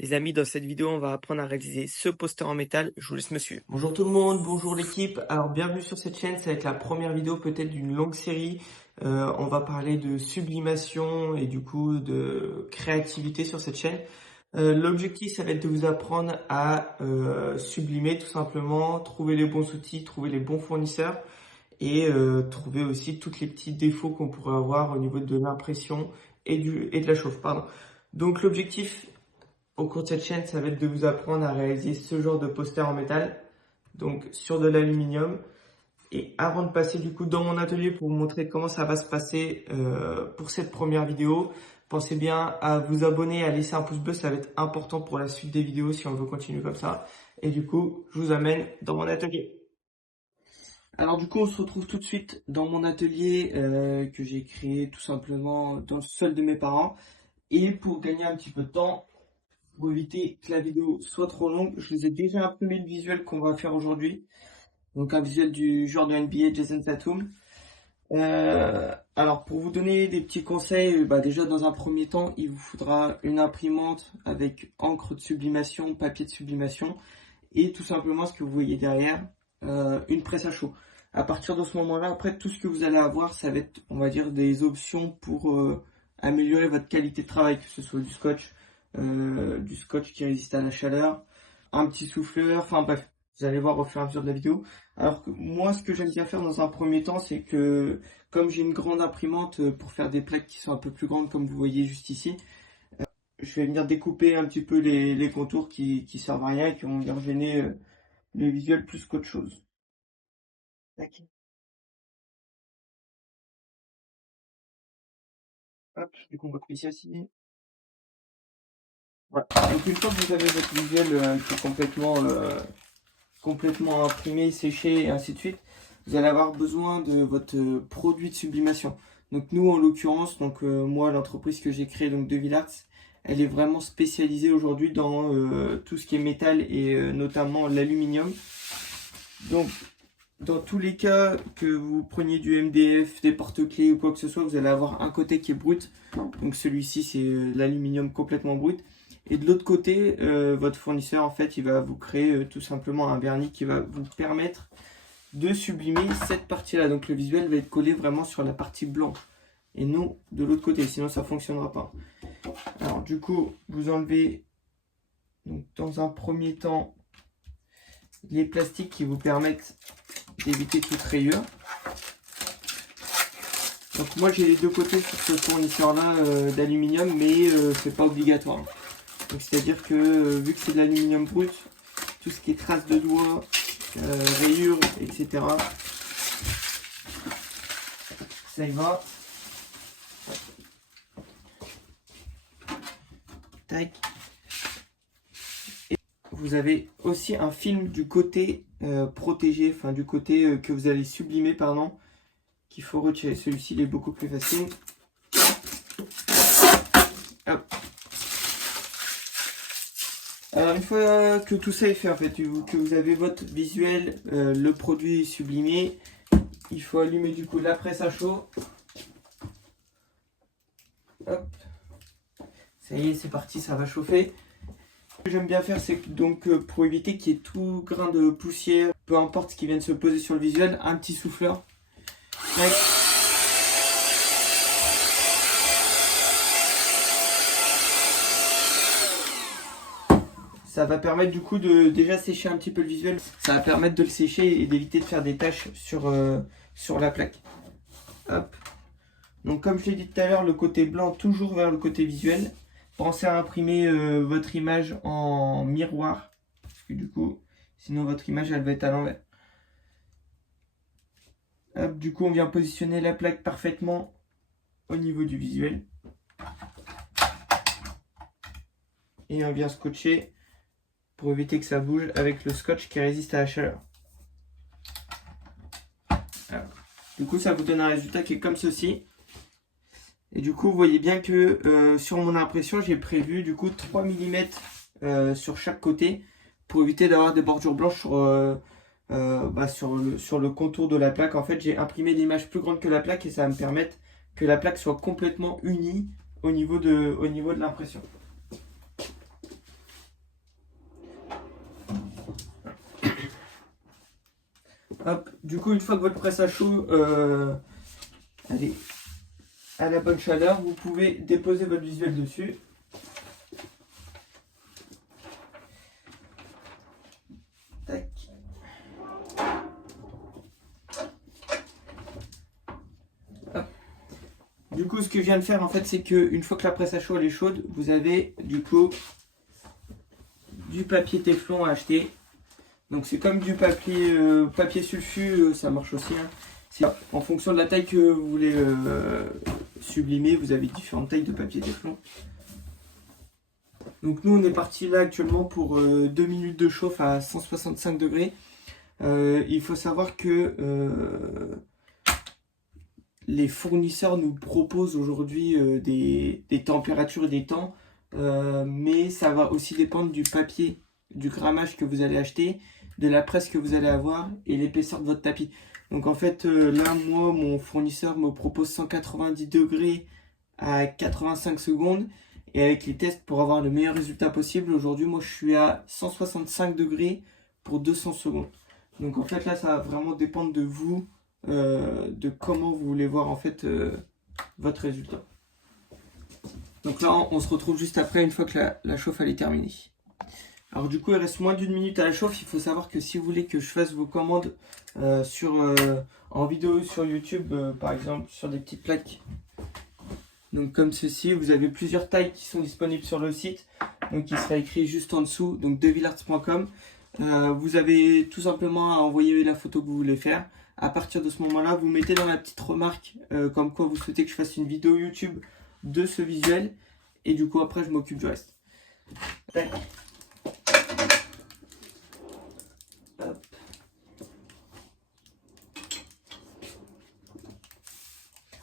Les amis, dans cette vidéo, on va apprendre à réaliser ce poster en métal. Je vous laisse me suivre. Bonjour tout le monde, bonjour l'équipe. Alors bienvenue sur cette chaîne, ça va être la première vidéo peut-être d'une longue série. On va parler de sublimation et du coup de créativité sur cette chaîne. L'objectif, ça va être de vous apprendre à sublimer tout simplement, trouver les bons outils, trouver les bons fournisseurs et trouver aussi tous les petits défauts qu'on pourrait avoir au niveau de l'impression et de la chauffe. Pardon. Donc l'objectif au cours de cette chaîne, ça va être de vous apprendre à réaliser ce genre de poster en métal, donc sur de l'aluminium. Et avant de passer du coup dans mon atelier pour vous montrer comment ça va se passer pour cette première vidéo, pensez bien à vous abonner, à laisser un pouce bleu, ça va être important pour la suite des vidéos si on veut continuer comme ça. Et du coup, je vous amène dans mon atelier. Alors du coup, on se retrouve tout de suite dans mon atelier que j'ai créé tout simplement dans le sol de mes parents. Et pour gagner un petit peu de temps, pour éviter que la vidéo soit trop longue, je vous ai déjà imprimé le visuel qu'on va faire aujourd'hui. Donc un visuel du joueur de NBA, Jason Tatum. Alors pour vous donner des petits conseils, déjà dans un premier temps, il vous faudra une imprimante avec encre de sublimation, papier de sublimation et tout simplement ce que vous voyez derrière, une presse à chaud. À partir de ce moment-là, après tout ce que vous allez avoir, ça va être, on va dire, des options pour améliorer votre qualité de travail, que ce soit du scotch qui résiste à la chaleur, un petit souffleur, enfin bref, vous allez voir au fur et à mesure de la vidéo. Alors que moi, ce que j'aime bien faire dans un premier temps, c'est que comme j'ai une grande imprimante pour faire des plaques qui sont un peu plus grandes, comme vous voyez juste ici, je vais venir découper un petit peu les contours qui servent à rien et qui vont venir gêner le visuel plus qu'autre chose. Tac. Hop, du coup on va couper ici aussi. Voilà. Donc une fois que vous avez votre visuel qui est complètement imprimé, séché et ainsi de suite, vous allez avoir besoin de votre produit de sublimation. Donc nous en l'occurrence, moi l'entreprise que j'ai créée, donc DeVillarts, elle est vraiment spécialisée aujourd'hui dans tout ce qui est métal et notamment l'aluminium. Donc dans tous les cas que vous preniez du MDF, des porte-clés ou quoi que ce soit, vous allez avoir un côté qui est brut. Donc celui-ci c'est l'aluminium complètement brut. Et de l'autre côté, votre fournisseur en fait il va vous créer tout simplement un vernis qui va vous permettre de sublimer cette partie-là. Donc le visuel va être collé vraiment sur la partie blanche et non de l'autre côté, sinon ça ne fonctionnera pas. Alors du coup, vous enlevez donc, dans un premier temps les plastiques qui vous permettent d'éviter toute rayure. Donc moi j'ai les deux côtés sur ce fournisseur là d'aluminium, mais c'est pas obligatoire. Donc c'est-à-dire que vu que c'est de l'aluminium brut, tout ce qui est traces de doigts, rayures, etc. ça y va. Tac. Et vous avez aussi un film du côté protégé, enfin du côté que vous allez sublimer, pardon, qu'il faut retirer. Celui-ci il est beaucoup plus facile. Hop. Alors une fois que tout ça est fait, en fait, que vous avez votre visuel, le produit sublimé, il faut allumer du coup la presse à chaud. Hop. Ça y est, c'est parti, ça va chauffer. Ce que j'aime bien faire, c'est que donc pour éviter qu'il y ait tout grain de poussière, peu importe ce qui vient de se poser sur le visuel, un petit souffleur. Tac. Ça va permettre du coup de déjà sécher un petit peu le visuel. Ça va permettre de le sécher et d'éviter de faire des taches sur la plaque. Hop. Donc comme je l'ai dit tout à l'heure, le côté blanc toujours vers le côté visuel. Pensez à imprimer votre image en miroir. Parce que du coup, sinon votre image elle va être à l'envers. Hop, du coup on vient positionner la plaque parfaitement au niveau du visuel. Et on vient scotcher pour éviter que ça bouge avec le scotch qui résiste à la chaleur. Alors, du coup ça vous donne un résultat qui est comme ceci. Et du coup vous voyez bien que sur mon impression j'ai prévu du coup 3 mm sur chaque côté pour éviter d'avoir des bordures blanches sur le contour de la plaque. En fait j'ai imprimé l'image plus grande que la plaque et ça va me permettre que la plaque soit complètement unie au niveau de l'impression. Hop, du coup, une fois que votre presse à chaud elle est à la bonne chaleur, vous pouvez déposer votre visuel dessus. Tac. Hop. Du coup, ce que je viens de faire, en fait, c'est qu'une fois que la presse à chaud elle est chaude, vous avez du coup du papier téflon à acheter. Donc c'est comme du papier sulfu, ça marche aussi. Hein. En fonction de la taille que vous voulez sublimer, vous avez différentes tailles de papier téflon. Donc nous on est parti là actuellement pour 2 minutes de chauffe à 165 degrés. Il faut savoir que les fournisseurs nous proposent aujourd'hui des températures et des temps, mais ça va aussi dépendre du papier, du grammage que vous allez acheter, de la presse que vous allez avoir et l'épaisseur de votre tapis. Donc en fait là moi mon fournisseur me propose 190 degrés à 85 secondes et avec les tests pour avoir le meilleur résultat possible, aujourd'hui moi je suis à 165 degrés pour 200 secondes. Donc en fait là ça va vraiment dépendre de vous, de comment vous voulez voir en fait votre résultat. Donc là on se retrouve juste après une fois que la chauffe elle est terminée. Alors du coup il reste moins d'1 minute à la chauffe. Il faut savoir que si vous voulez que je fasse vos commandes en vidéo sur YouTube, par exemple sur des petites plaques, donc comme ceci, vous avez plusieurs tailles qui sont disponibles sur le site. Donc il sera écrit juste en dessous, donc devillarts.com. Vous avez tout simplement à envoyer la photo que vous voulez faire. À partir de ce moment-là, vous mettez dans la petite remarque comme quoi vous souhaitez que je fasse une vidéo YouTube de ce visuel. Et du coup après je m'occupe du reste. Tac. Hop.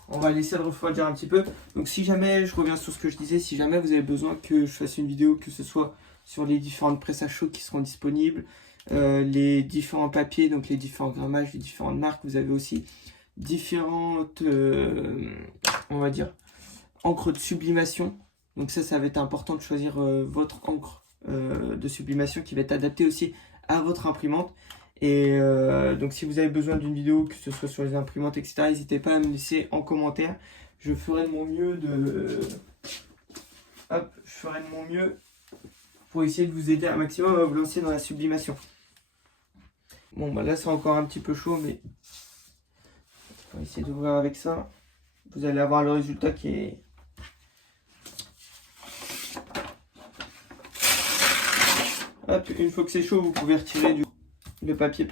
On va laisser le refroidir un petit peu. Donc si jamais, je reviens sur ce que je disais, si jamais vous avez besoin que je fasse une vidéo, que ce soit sur les différentes presses à chaud qui seront disponibles, les différents papiers, donc les différents grammages, les différentes marques, vous avez aussi différentes, on va dire, encres de sublimation. Donc ça va être important de choisir votre encre de sublimation qui va être adaptée aussi à votre imprimante. Et donc si vous avez besoin d'une vidéo, que ce soit sur les imprimantes, etc., n'hésitez pas à me laisser en commentaire. Je ferai de mon mieux pour essayer de vous aider un maximum à vous lancer dans la sublimation. Bon bah là c'est encore un petit peu chaud, mais on va essayer d'ouvrir avec ça. Vous allez avoir le résultat qui est... Hop, une fois que c'est chaud, vous pouvez retirer le papier.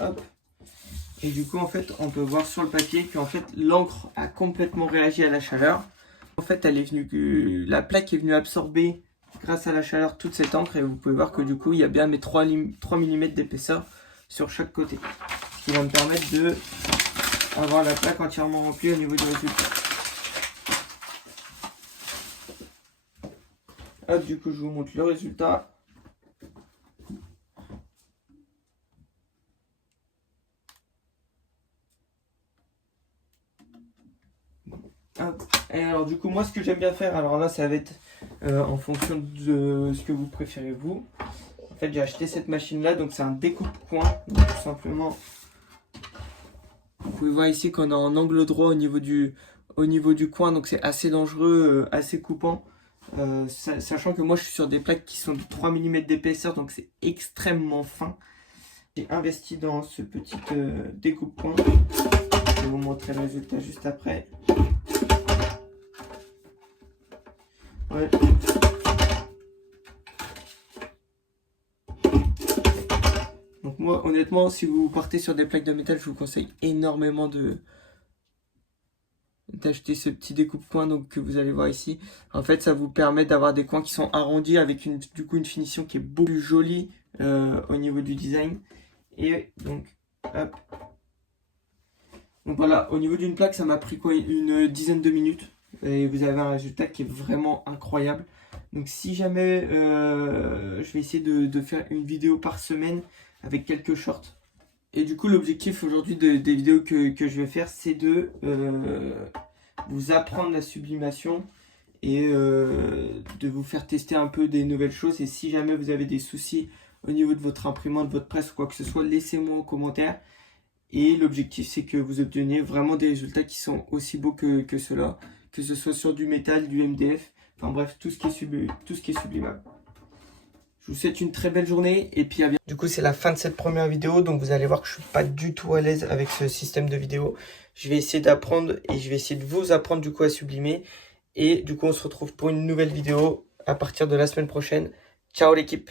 Hop. Et du coup, en fait, on peut voir sur le papier qu'en fait, l'encre a complètement réagi à la chaleur. En fait, la plaque est venue absorber, grâce à la chaleur, toute cette encre. Et vous pouvez voir que du coup, il y a bien mes 3 mm d'épaisseur sur chaque côté. Ce qui va me permettre de avoir la plaque entièrement remplie au niveau du résultat. Hop, du coup, je vous montre le résultat. Hop. Et alors, du coup, moi, ce que j'aime bien faire, alors là, ça va être en fonction de ce que vous préférez, vous. En fait, j'ai acheté cette machine-là, donc c'est un découpe-coin. Donc, tout simplement, vous pouvez voir ici qu'on a un angle droit au niveau du coin, donc c'est assez dangereux, assez coupant. Sachant que moi je suis sur des plaques qui sont de 3 mm d'épaisseur, donc c'est extrêmement fin. J'ai investi dans ce petit découpe-coin. Je vais vous montrer le résultat juste après. Ouais. Donc moi honnêtement, si vous partez sur des plaques de métal, je vous conseille énormément d'acheter ce petit découpe-coin donc que vous allez voir ici. En fait, ça vous permet d'avoir des coins qui sont arrondis avec du coup une finition qui est beaucoup plus jolie au niveau du design. Et donc, hop. Donc voilà, au niveau d'une plaque, ça m'a pris quoi, une dizaine de minutes. Et vous avez un résultat qui est vraiment incroyable. Donc si jamais je vais essayer de faire une vidéo par semaine avec quelques shorts. Et du coup, l'objectif aujourd'hui des vidéos que je vais faire, c'est de vous apprendre la sublimation et de vous faire tester un peu des nouvelles choses. Et si jamais vous avez des soucis au niveau de votre imprimante, de votre presse ou quoi que ce soit, laissez-moi en commentaire. Et l'objectif, c'est que vous obteniez vraiment des résultats qui sont aussi beaux que ceux-là, que ce soit sur du métal, du MDF, enfin bref, tout ce qui est sublimable. Je vous souhaite une très belle journée et puis à bientôt. Du coup, c'est la fin de cette première vidéo, donc vous allez voir que je suis pas du tout à l'aise avec ce système de vidéo. Je vais essayer d'apprendre et je vais essayer de vous apprendre du coup à sublimer. Et du coup, on se retrouve pour une nouvelle vidéo à partir de la semaine prochaine. Ciao l'équipe!